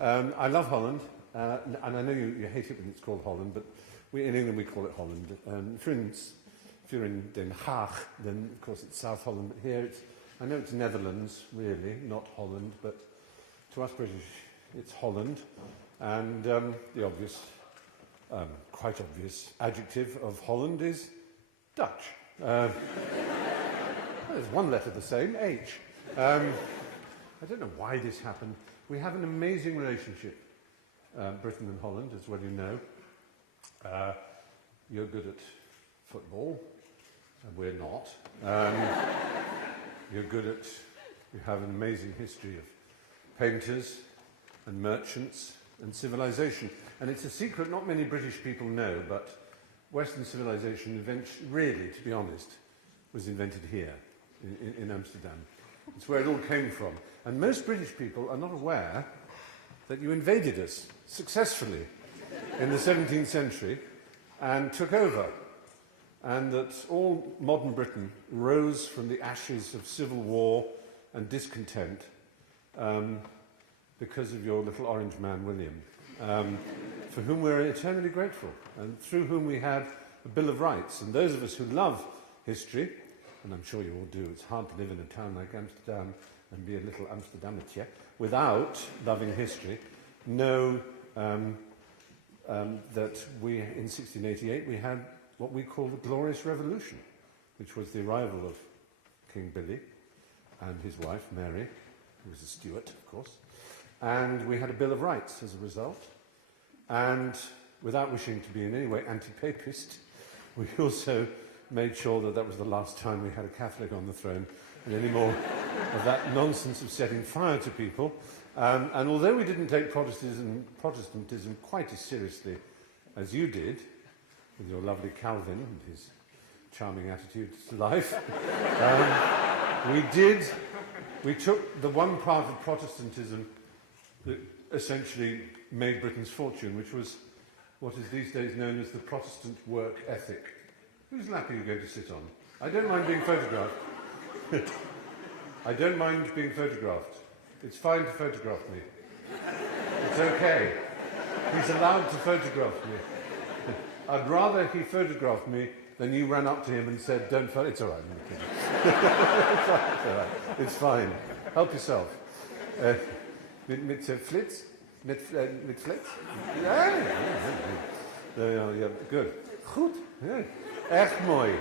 I love Holland, and I know you hate it when it's called Holland, but in England we call it Holland. If you're in Den Haag, then of course it's South Holland, but here I know it's Netherlands, really, not Holland, but to us British it's Holland, and the obvious, quite obvious adjective of Holland is Dutch. There's one letter the same, H. I don't know why this happened. We have an amazing relationship, Britain and Holland, as well you know. You're good at football, and we're not. You have an amazing history of painters and merchants and civilization. And it's a secret not many British people know, but Western civilization eventually, really, to be honest, was invented here, in Amsterdam. It's where it all came from. And most British people are not aware that you invaded us successfully in the 17th century and took over. And that all modern Britain rose from the ashes of civil war and discontent because of your little orange man, William, for whom we're eternally grateful, and through whom we had a Bill of Rights. And those of us who love history, and I'm sure you all do, it's hard to live in a town like Amsterdam and be a little Amsterdammertje without loving history, know that we, in 1688, we had what we call the Glorious Revolution, which was the arrival of King Billy and his wife, Mary, who was a Stuart, of course, and we had a Bill of Rights as a result. And without wishing to be in any way anti-papist, we also made sure that that was the last time we had a Catholic on the throne, and any more of that nonsense of setting fire to people. And although we didn't take Protestantism quite as seriously as you did, with your lovely Calvin and his charming attitude to life, we took the one part of Protestantism that essentially made Britain's fortune, which was what is these days known as the Protestant work ethic. Whose lap are you going to sit on? I don't mind being photographed. I don't mind being photographed. It's fine to photograph me. It's okay. He's allowed to photograph me. I'd rather he photographed me than you ran up to him and said, don't photograph. It's all right. It's all right. It's fine. Help yourself. Mit Flitz? Mit Flitz? Yeah. Good. Goed. Yeah. Echt mooi.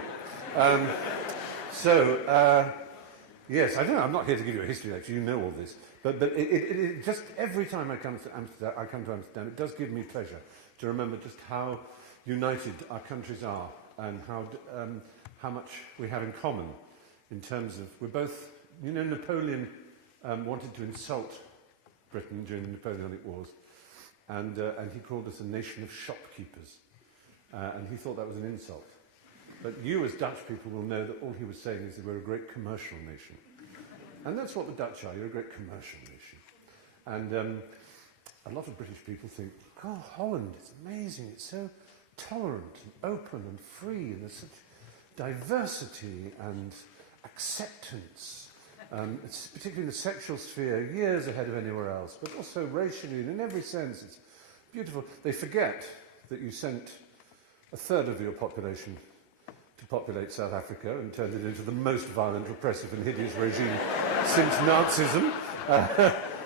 Yes, I don't know, I'm not here to give you a history lecture, you know all this, but it just, every time I come to Amsterdam, it does give me pleasure to remember just how united our countries are and how much we have in common in terms of, we're both, you know, Napoleon wanted to insult Britain during the Napoleonic Wars, and he called us a nation of shopkeepers, and he thought that was an insult. But you as Dutch people will know that all he was saying is that we're a great commercial nation. And that's what the Dutch are, you're a great commercial nation. And a lot of British people think, God, Holland, it's amazing, it's so tolerant and open and free, and there's such diversity and acceptance. It's particularly in the sexual sphere, years ahead of anywhere else, but also racially and in every sense, it's beautiful. They forget that you sent a third of your population to populate South Africa and turned it into the most violent, repressive and hideous regime since Nazism.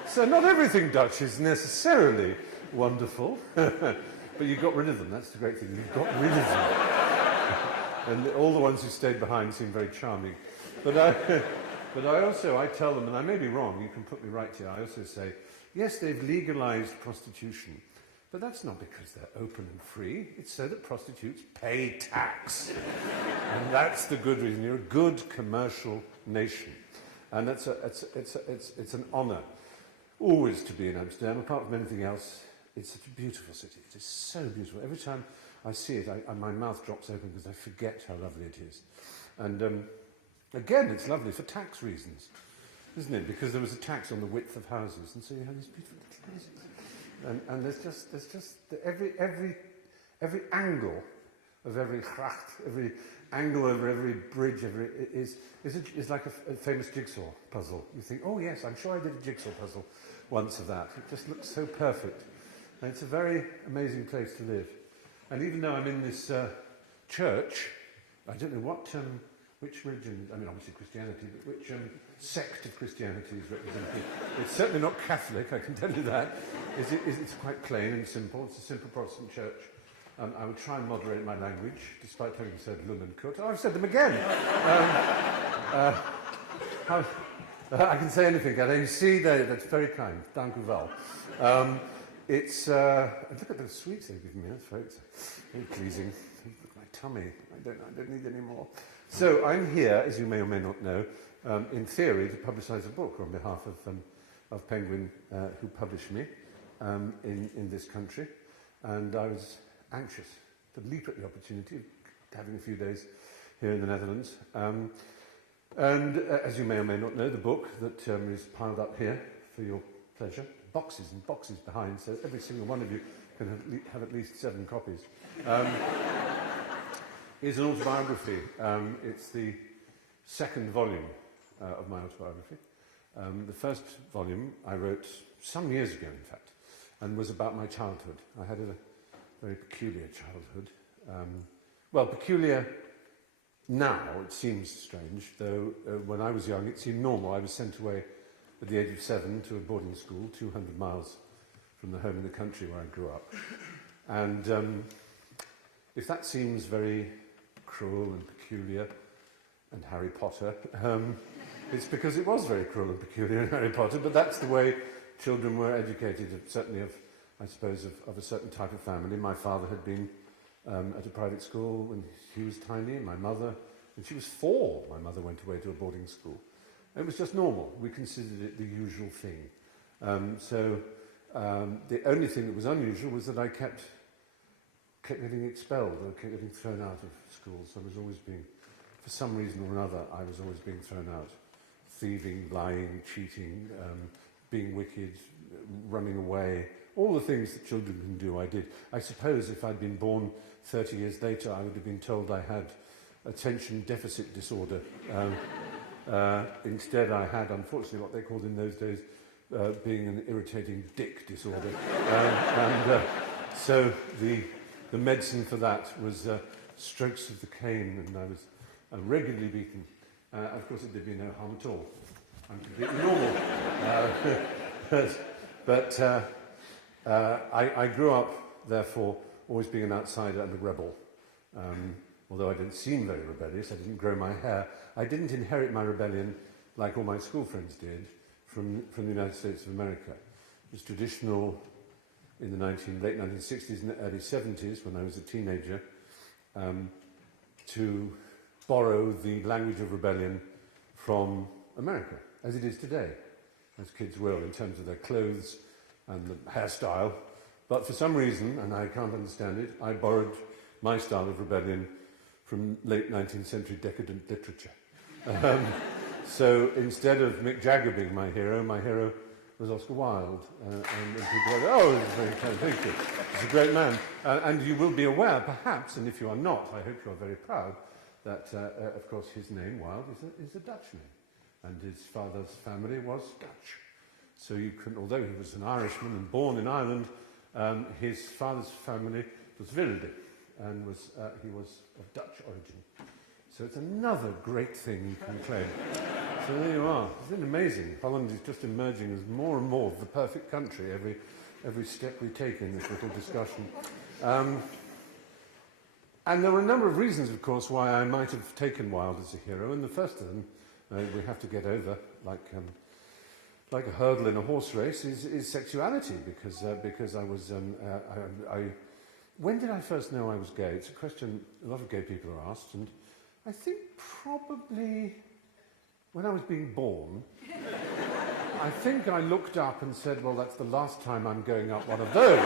So not everything Dutch is necessarily wonderful, but you got rid of them, that's the great thing, you got rid of them. And all the ones who stayed behind seem very charming. But I tell them, and I may be wrong, you can put me right here, I also say, yes, they've legalized prostitution, but that's not because they're open and free. It's so that prostitutes pay tax. And that's the good reason. You're a good commercial nation. And it's an honour always to be in Amsterdam. Apart from anything else, it's such a beautiful city. It is so beautiful. Every time I see it, my mouth drops open because I forget how lovely it is. And again, it's lovely for tax reasons, isn't it? Because there was a tax on the width of houses. And so you have these beautiful little houses. And there's just every angle of every gracht, every angle over every bridge, is like a famous jigsaw puzzle. You think, oh yes, I'm sure I did a jigsaw puzzle once of that. It just looks so perfect. And it's a very amazing place to live. And even though I'm in this church, I don't know which religion, I mean obviously Christianity, but which sect of Christianity is represented. It's certainly not Catholic, I can tell you that. It's quite plain and simple. It's a simple Protestant church. I would try and moderate my language, despite having said lum and kut. Oh, I've said them again! I can say anything, can you see there? That's very kind. Dank u wel. Look at those sweets they've given me. That's very pleasing. Look at my tummy. I don't need any more. So I'm here, as you may or may not know, in theory, to publicise a book on behalf of Penguin, who published me in this country, and I was anxious to leap at the opportunity of having a few days here in the Netherlands. As you may or may not know, the book that is piled up here for your pleasure, boxes and boxes behind, so every single one of you can have at least 7 copies, is an autobiography. It's the second volume of my autobiography. The first volume I wrote some years ago, in fact, and was about my childhood. I had a very peculiar childhood. Peculiar now, it seems strange, though when I was young it seemed normal. I was sent away at the age of 7 to a boarding school 200 miles from the home in the country where I grew up. And if that seems very cruel and peculiar and Harry Potter, it's because it was very cruel and peculiar in Harry Potter, but that's the way children were educated, certainly I suppose of a certain type of family. My father had been at a private school when he was tiny, and my mother, when she was 4, my mother went away to a boarding school. It was just normal. We considered it the usual thing. The only thing that was unusual was that I kept getting expelled or kept getting thrown out of school. So I was always being, for some reason or another, I was always being thrown out. Thieving, lying, cheating, being wicked, running away. All the things that children can do, I did. I suppose if I'd been born 30 years later, I would have been told I had attention deficit disorder. Instead, I had, unfortunately, what they called in those days being an irritating dick disorder. So the medicine for that was strokes of the cane, and I was regularly beaten. Of course, it did me no harm at all. I'm completely normal. But I grew up, therefore, always being an outsider and a rebel. Although I didn't seem very rebellious, I didn't grow my hair. I didn't inherit my rebellion like all my school friends did from the United States of America. It was traditional in the late 1960s and early 70s, when I was a teenager, to borrow the language of rebellion from America, as it is today, as kids will, in terms of their clothes and the hairstyle. But for some reason, and I can't understand it, I borrowed my style of rebellion from late 19th century decadent literature. So instead of Mick Jagger being my hero was Oscar Wilde. And people go, oh, it's very kind, thank you. He's a great man. And you will be aware, perhaps, and if you are not, I hope you are very proud, that, of course, his name, Wilde, is a Dutch name. And his father's family was Dutch. So you can, although he was an Irishman and born in Ireland, his father's family was Wilde, and he was of Dutch origin. So it's another great thing you can claim. So there you are. Isn't it amazing? Holland is just emerging as more and more of the perfect country every step we take in this little discussion. And there were a number of reasons, of course, why I might have taken Wilde as a hero, and the first of them we have to get over, like a hurdle in a horse race, is sexuality, because I was... when did I first know I was gay? It's a question a lot of gay people are asked, and I think probably when I was being born. I think I looked up and said, well, that's the last time I'm going up one of those.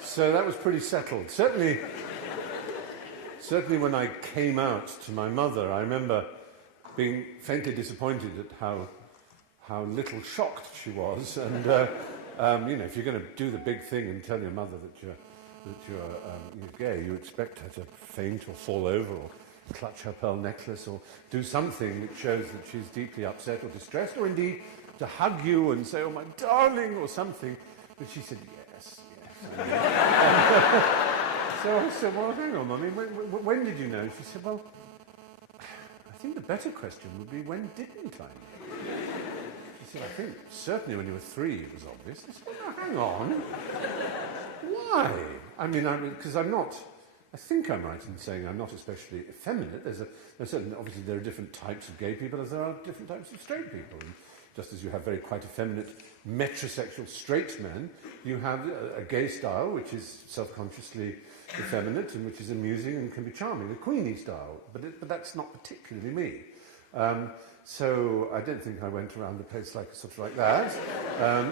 So that was pretty settled. Certainly when I came out to my mother, I remember being faintly disappointed at how little shocked she was, If you're going to do the big thing and tell your mother that you're gay, you expect her to faint or fall over or clutch her pearl necklace or do something which shows that she's deeply upset or distressed, or indeed to hug you and say, "Oh, my darling," or something. But she said, "Yes, yes." So I said, "Well, hang on, Mummy, when did you know?" She said, "Well, I think the better question would be, when didn't I know?" She said, "I think certainly when you were 3 it was obvious." I said, "Well, hang on. Why?" Because I think I'm right in saying I'm not especially effeminate. Obviously there are different types of gay people as there are different types of straight people. And just as you have very quite effeminate metrosexual straight men, you have a gay style which is self-consciously effeminate and which is amusing and can be charming, the Queenie style, but that's not particularly me. So I don't think I went around the place like that,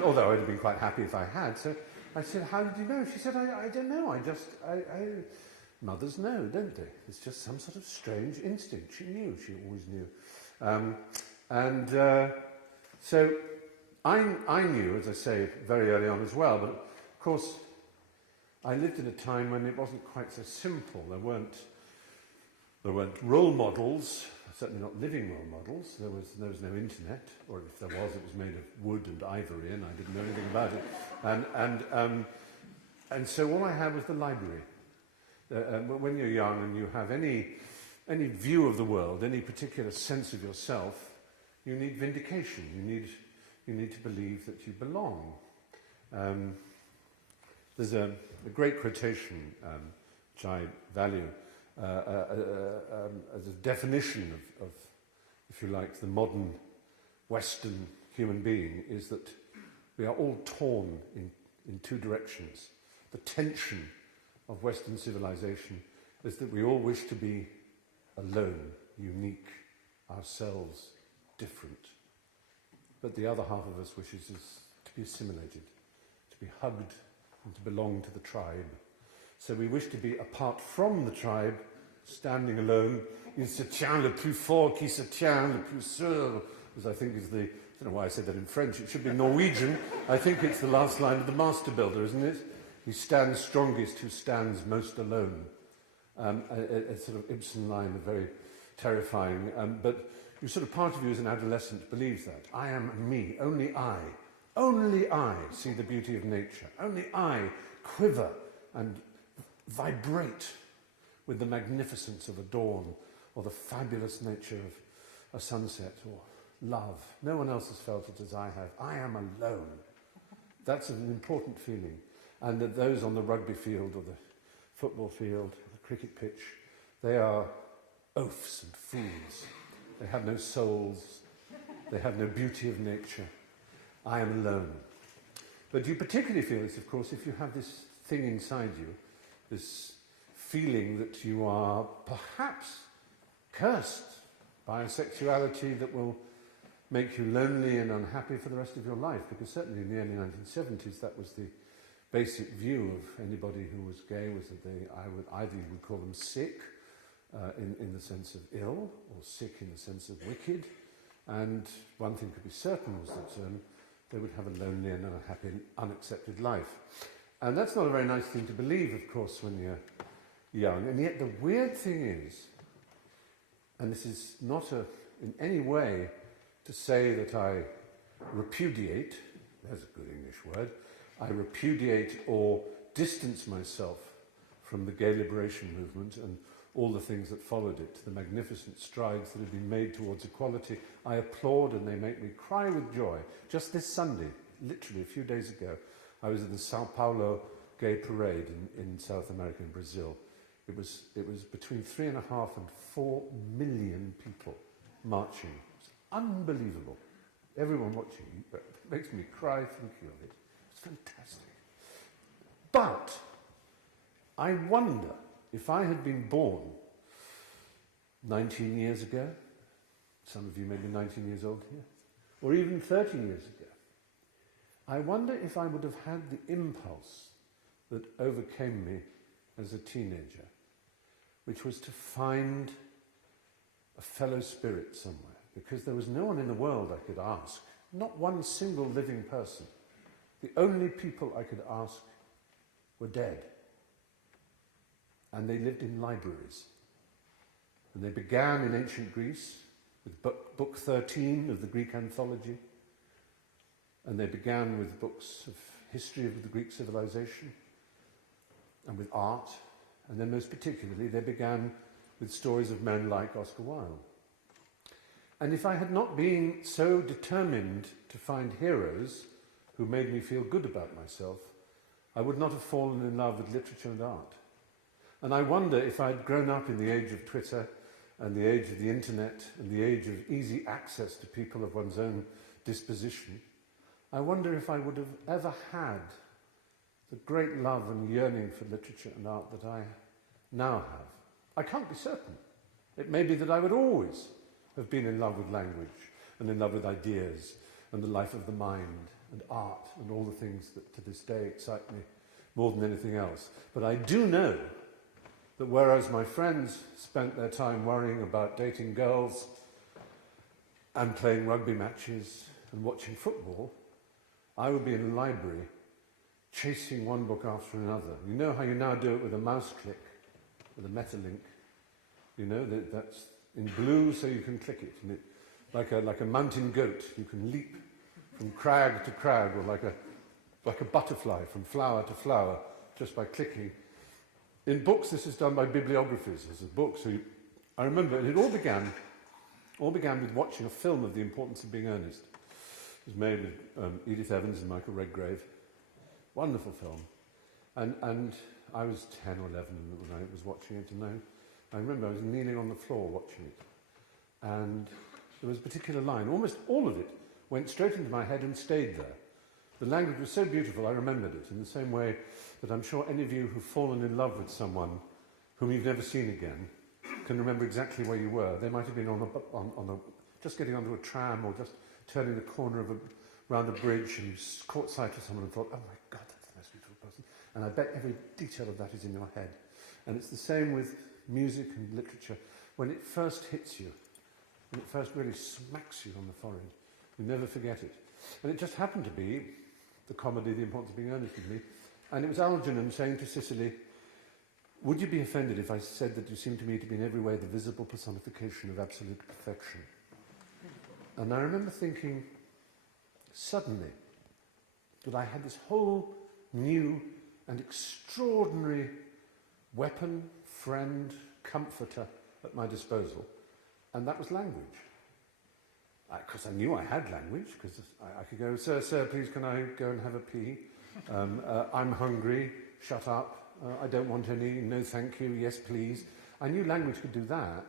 although I'd have been quite happy if I had. So I said, "How did you know?" She said, I don't know, mothers know, don't they? It's just some sort of strange instinct. She knew, she always knew. So I knew, as I say, very early on as well, but of course I lived in a time when it wasn't quite so simple. There weren't role models, certainly not living role models. There was no internet, or if there was, it was made of wood and ivory, and I didn't know anything about it. And so all I had was the library. When you're young and you have any view of the world, any particular sense of yourself, you need vindication. You need to believe that you belong. There's a great quotation which I value as a definition of, if you like, the modern Western human being, is that we are all torn in two directions. The tension of Western civilization is that we all wish to be alone, unique, ourselves, different. But the other half of us wishes us to be assimilated, to be hugged and to belong to the tribe. So we wish to be apart from the tribe, standing alone. Il se tient le plus fort qui se tient le plus seul, as I think is I don't know why I said that in French, it should be Norwegian. I think it's the last line of The Master Builder, isn't it? He stands strongest who stands most alone. A sort of Ibsen line, very terrifying. But part of you as an adolescent believes that. I am me, only I see the beauty of nature. Only I quiver and vibrate with the magnificence of a dawn or the fabulous nature of a sunset or love. No one else has felt it as I have. I am alone. That's an important feeling. And that those on the rugby field or the football field, the cricket pitch, they are oafs and fools. They have no souls. They have no beauty of nature. I am alone. But you particularly feel this, of course, if you have this thing inside you, this feeling that you are perhaps cursed by a sexuality that will make you lonely and unhappy for the rest of your life, because certainly in the early 1970s that was the basic view of anybody who was gay, was that either you would call them sick in the sense of ill, or sick in the sense of wicked, and one thing could be certain was that they would have a lonely and unhappy, unaccepted life. And that's not a very nice thing to believe, of course, when you're young. And yet the weird thing is, and this is not in any way to say that I repudiate, there's a good English word, I repudiate or distance myself from the gay liberation movement and all the things that followed it, the magnificent strides that have been made towards equality. I applaud and they make me cry with joy. Just this Sunday, literally a few days ago, I was in the Sao Paulo gay parade in South America, in Brazil. It was between 3.5 and 4 million people marching. It was unbelievable. Everyone watching, it makes me cry thinking of it. It's fantastic. But I wonder if I had been born 19 years ago, some of you may be 19 years old here, or even 30 years ago, I wonder if I would have had the impulse that overcame me as a teenager, which was to find a fellow spirit somewhere, because there was no one in the world I could ask, not one single living person. The only people I could ask were dead. And they lived in libraries. And they began in ancient Greece with book 13 of the Greek anthology. And they began with books of history of the Greek civilization and with art. And then most particularly, they began with stories of men like Oscar Wilde. And if I had not been so determined to find heroes who made me feel good about myself, I would not have fallen in love with literature and art. And I wonder if I'd grown up in the age of Twitter and the age of the internet and the age of easy access to people of one's own disposition, I wonder if I would have ever had the great love and yearning for literature and art that I now have. I can't be certain. It may be that I would always have been in love with language and in love with ideas and the life of the mind and art and all the things that to this day excite me more than anything else. But I do know that whereas my friends spent their time worrying about dating girls and playing rugby matches and watching football, I would be in a library chasing one book after another. You know how you now do it with a mouse click, with a metalink? You know, that's in blue so you can click it. And it like a mountain goat, you can leap from crag to crag, or like a butterfly from flower to flower, just by clicking. In books, this is done by bibliographies. This is books. I remember, and it all began with watching a film of The Importance of Being Earnest. It was made with Edith Evans and Michael Redgrave. Wonderful film. And I was 10 or 11 when I was watching it, and I remember I was kneeling on the floor watching it. And there was a particular line, almost all of it went straight into my head and stayed there. The language was so beautiful, I remembered it, in the same way that I'm sure any of you who've fallen in love with someone whom you've never seen again can remember exactly where you were. They might have been just getting onto a tram, or just turning the corner round a bridge, and you caught sight of someone and thought, oh my God, that's the most beautiful person. And I bet every detail of that is in your head. And it's the same with music and literature. When it first hits you, when it first really smacks you on the forehead, you never forget it. And it just happened to be the comedy, The Importance of Being Earnest with me. And it was Algernon saying to Cicely, would you be offended if I said that you seem to me to be in every way the visible personification of absolute perfection? And I remember thinking, suddenly, that I had this whole new and extraordinary weapon, friend, comforter at my disposal, and that was language. Because I knew I had language, because I could go, sir, please can I go and have a pee? I'm hungry, shut up, I don't want any, no thank you, yes please. I knew language could do that.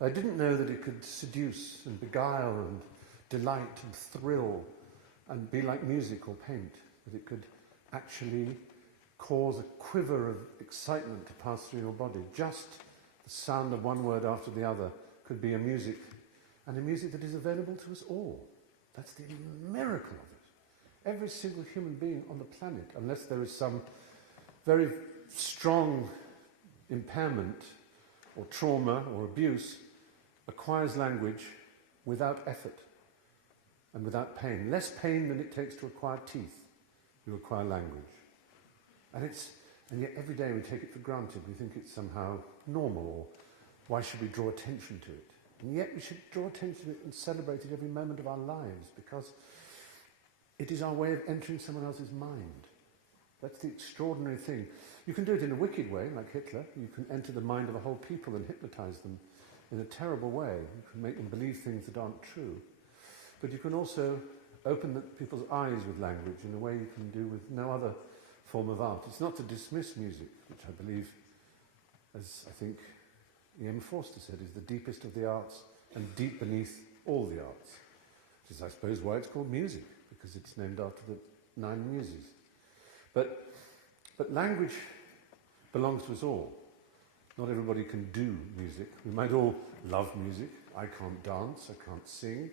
I didn't know that it could seduce and beguile and delight and thrill and be like music or paint, that it could actually cause a quiver of excitement to pass through your body. Just the sound of one word after the other could be a music, and a music that is available to us all. That's the miracle of it. Every single human being on the planet, unless there is some very strong impairment or trauma or abuse, acquires language without effort and without pain. Less pain than it takes to acquire teeth, you acquire language. And yet every day we take it for granted. We think it's somehow normal, or why should we draw attention to it? And yet we should draw attention to it and celebrate it every moment of our lives, because it is our way of entering someone else's mind. That's the extraordinary thing. You can do it in a wicked way, like Hitler. You can enter the mind of a whole people and hypnotize them in a terrible way. You can make them believe things that aren't true. But you can also open people's eyes with language in a way you can do with no other form of art. It's not to dismiss music, which I believe, as I think E.M. Forster said, is the deepest of the arts and deep beneath all the arts. Which is, I suppose, why it's called music, because it's named after the 9 muses. But language belongs to us all. Not everybody can do music. We might all love music. I can't dance, I can't sing.